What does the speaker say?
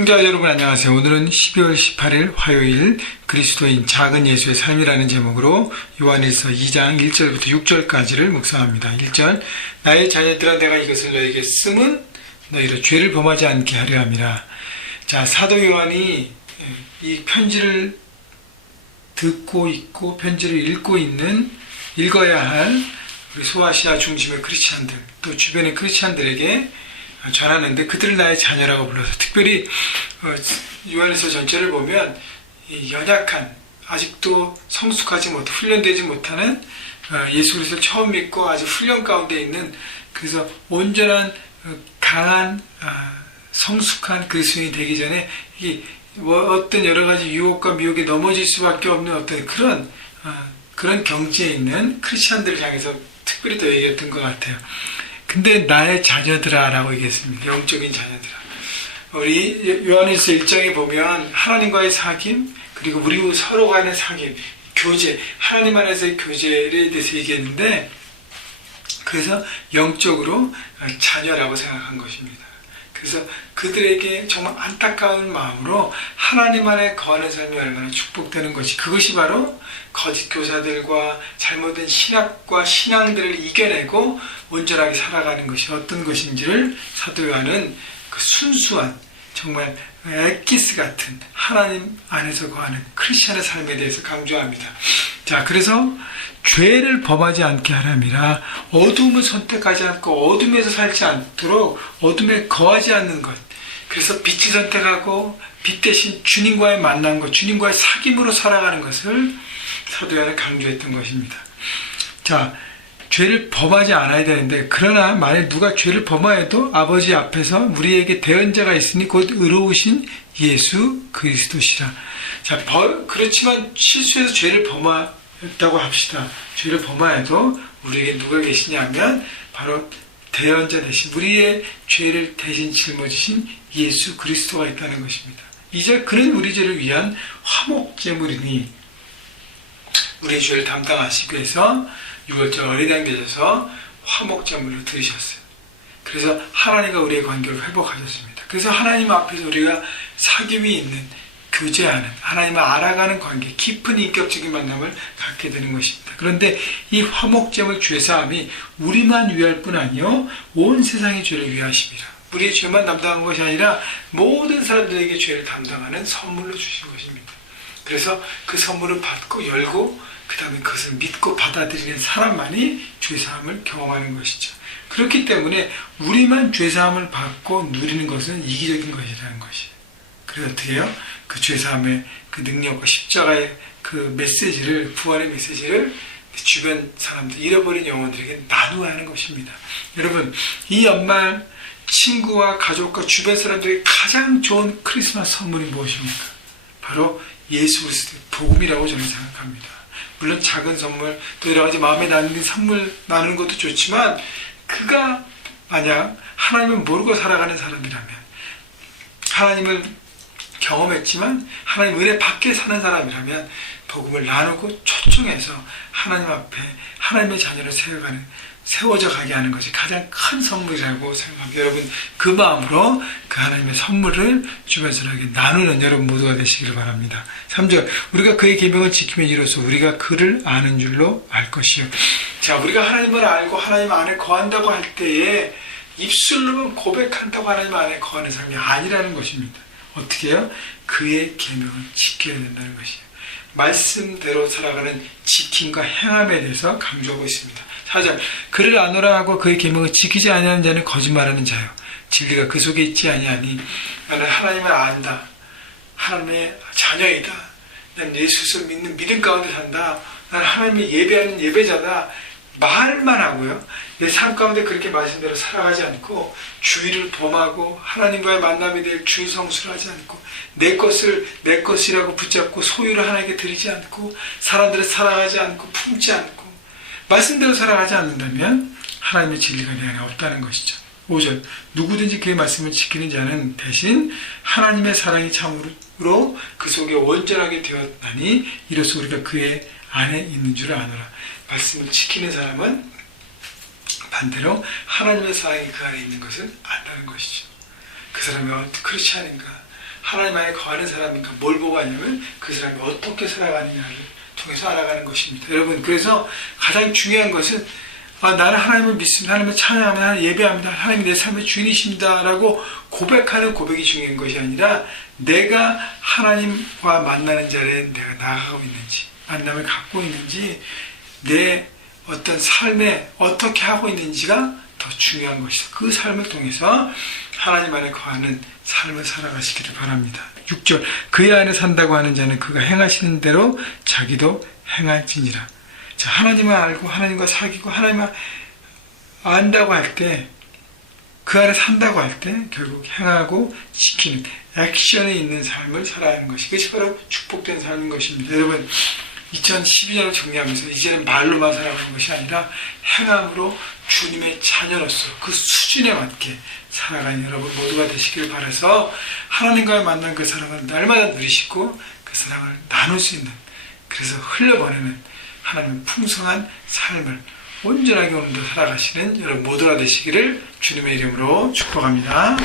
형제와 여러분 안녕하세요. 오늘은 12월 18일 화요일 그리스도인 작은 예수의 삶이라는 제목으로 요한일서 2장 1절부터 6절까지를 묵상합니다. 1절 나의 자녀들아 내가 이것을 너에게 쓰면 너희로 죄를 범하지 않게 하려 함이라. 자, 사도 요한이 이 편지를 듣고 있고 편지를 읽어야 할 우리 소아시아 중심의 크리스찬들 또 주변의 크리스찬들에게 전하는데 그들을 나의 자녀라고 불러서 특별히 요한일서 전체를 보면 연약한 아직도 성숙하지 못한 훈련되지 못하는 예수 그리스도를 처음 믿고 아직 훈련 가운데 있는 그래서 온전한 강한 성숙한 그리스도인이 되기 전에 어떤 여러 가지 유혹과 미혹에 넘어질 수밖에 없는 어떤 그런 경지에 있는 크리스찬들을 향해서 특별히 더 얘기했던 것 같아요. 근데 나의 자녀들아 라고 얘기했습니다. 영적인 자녀들아. 우리 요한일서 1장에 보면 하나님과의 사귐 그리고 우리 서로 간의 사귐 교제 하나님 안에서의 교제에 대해서 얘기했는데 그래서 영적으로 자녀라고 생각한 것입니다. 그래서 그들에게 정말 안타까운 마음으로 하나님 안에 거하는 삶이 얼마나 축복되는 것이 그것이 바로 거짓 교사들과 잘못된 신학과 신앙들을 이겨내고 온전하게 살아가는 것이 어떤 것인지를 사도 요한은 그 순수한 정말 엑기스 같은 하나님 안에서 거하는 크리스천의 삶에 대해서 강조합니다. 자, 그래서 죄를 범하지 않게 하람이라 어둠을 선택하지 않고 어둠에서 살지 않도록 어둠에 거하지 않는 것. 그래서 빛을 선택하고 빛 대신 주님과의 만남과 주님과의 사귐으로 살아가는 것을 사도 요한은 강조했던 것입니다. 자, 죄를 범하지 않아야 되는데 그러나 만약 누가 죄를 범하여도 아버지 앞에서 우리에게 대언자가 있으니 곧 의로우신 예수 그리스도시라. 자, 그렇지만 실수해서 죄를 범했다고 합시다. 죄를 범하여도 우리에게 누가 계시냐면 바로 대언자 대신 우리의 죄를 대신 짊어지신 예수 그리스도가 있다는 것입니다. 이제 그는 우리 죄를 위한 화목제물이니 우리의 죄를 담당하시기 위해서 6월절 어린 양 되셔서 화목제물로 들으셨어요. 그래서 하나님과 우리의 관계를 회복하셨습니다. 그래서 하나님 앞에서 우리가 사귐이 있는 교제하는 하나님을 알아가는 관계 깊은 인격적인 만남을 갖게 되는 것입니다. 그런데 이 화목제물 죄사함이 우리만 위할 뿐 아니요 온 세상의 죄를 위하십니다. 우리의 죄만 담당한 것이 아니라 모든 사람들에게 죄를 담당하는 선물로 주신 것입니다. 그래서 그 선물을 받고 열고 그 다음에 그것을 믿고 받아들이는 사람만이 죄사함을 경험하는 것이죠. 그렇기 때문에 우리만 죄사함을 받고 누리는 것은 이기적인 것이라는 것이에요. 그래서 어떻게 해요? 그 죄사함의 그 능력과 십자가의 그 메시지를 구원의 메시지를 주변 사람들 잃어버린 영혼들에게 나누어야 하는 것입니다. 여러분 이 연말 친구와 가족과 주변 사람들에게 가장 좋은 크리스마스 선물이 무엇입니까? 바로 예수 그리스도의 복음이라고 저는 생각합니다. 물론 작은 선물 또 여러 가지 마음에 나는 선물 나누는 것도 좋지만 그가 만약 하나님을 모르고 살아가는 사람이라면 하나님을 경험했지만 하나님 은혜 밖에 사는 사람이라면 복음을 나누고 초청해서 하나님 앞에 하나님의 자녀를 세워져 가게 하는 것이 가장 큰 선물이라고 생각합니다. 여러분 그 마음으로 그 하나님의 선물을 주변 사람에게 나누는 여러분 모두가 되시기를 바랍니다. 3절 우리가 그의 계명을 지키면 이로써 우리가 그를 아는 줄로 알 것이요. 자, 우리가 하나님을 알고 하나님 안에 거한다고 할 때에 입술로만 고백한다고 하나님 안에 거하는 삶이 아니라는 것입니다. 어떻게 해요? 그의 계명을 지켜야 된다는 것이에요. 말씀대로 살아가는 지킴과 행함에 대해서 강조하고 있습니다. 4절 그를 아노라 하고 그의 계명을 지키지 아니하는 자는 거짓말하는 자요 진리가 그 속에 있지 아니하니 나는 하나님을 안다. 하나님의 자녀이다. 난 예수를 믿는 믿음 가운데 산다. 나는 하나님을 예배하는 예배자다. 말만 하고요. 내 삶 가운데 그렇게 말씀대로 살아가지 않고 주의를 범하고 하나님과의 만남에 대해 주의 성수를 하지 않고 내 것을 내 것이라고 붙잡고 소유를 하나님께 드리지 않고 사람들을 사랑하지 않고 품지 않고 말씀대로 살아가지 않는다면 하나님의 진리가 내 안에 없다는 것이죠. 5절 누구든지 그의 말씀을 지키는 자는 대신 하나님의 사랑이 참으로 그 속에 온전하게 되었나니 이로써 우리가 그의 안에 있는 줄 아노라. 말씀을 지키는 사람은 반대로 하나님의 사랑이 그 안에 있는 것을 안다는 것이죠. 그 사람이 크리스찬인가 하나님 안에 거하는 사람이니까 뭘 보고 하냐면 그 사람이 어떻게 살아가느냐를 통해서 알아가는 것입니다. 여러분, 그래서 가장 중요한 것은 나는 하나님을 믿습니다. 하나님을 찬양합니다. 하나님을 예배합니다. 하나님이 내 삶의 주인이십니다. 라고 고백하는 고백이 중요한 것이 아니라 내가 하나님과 만나는 자리에 내가 나아가고 있는지, 만남을 갖고 있는지, 내 어떤 삶에 어떻게 하고 있는지가 더 중요한 것이다. 그 삶을 통해서 하나님 안에 거하는 삶을 살아가시기를 바랍니다. 6절, 그의 안에 산다고 하는 자는 그가 행하시는 대로 자기도 행할지니라. 자, 하나님을 알고 하나님과 사귀고 하나님을 안다고 할 때, 그 안에 산다고 할 때 결국 행하고 지키는 액션에 있는 삶을 살아야 하는 것이, 그것이 바로 축복된 삶인 것입니다. 여러분, 2012년을 정리하면서 이제는 말로만 살아가는 것이 아니라 행함으로 주님의 자녀로서 그 수준에 맞게 살아가는 여러분 모두가 되시길 바라서 하나님과의 만난 그 사랑을 날마다 누리시고 그 사랑을 나눌 수 있는, 그래서 흘려보내는 하나님의 풍성한 삶을 온전하게 오늘도 살아가시는 여러분 모두가 되시기를 주님의 이름으로 축복합니다.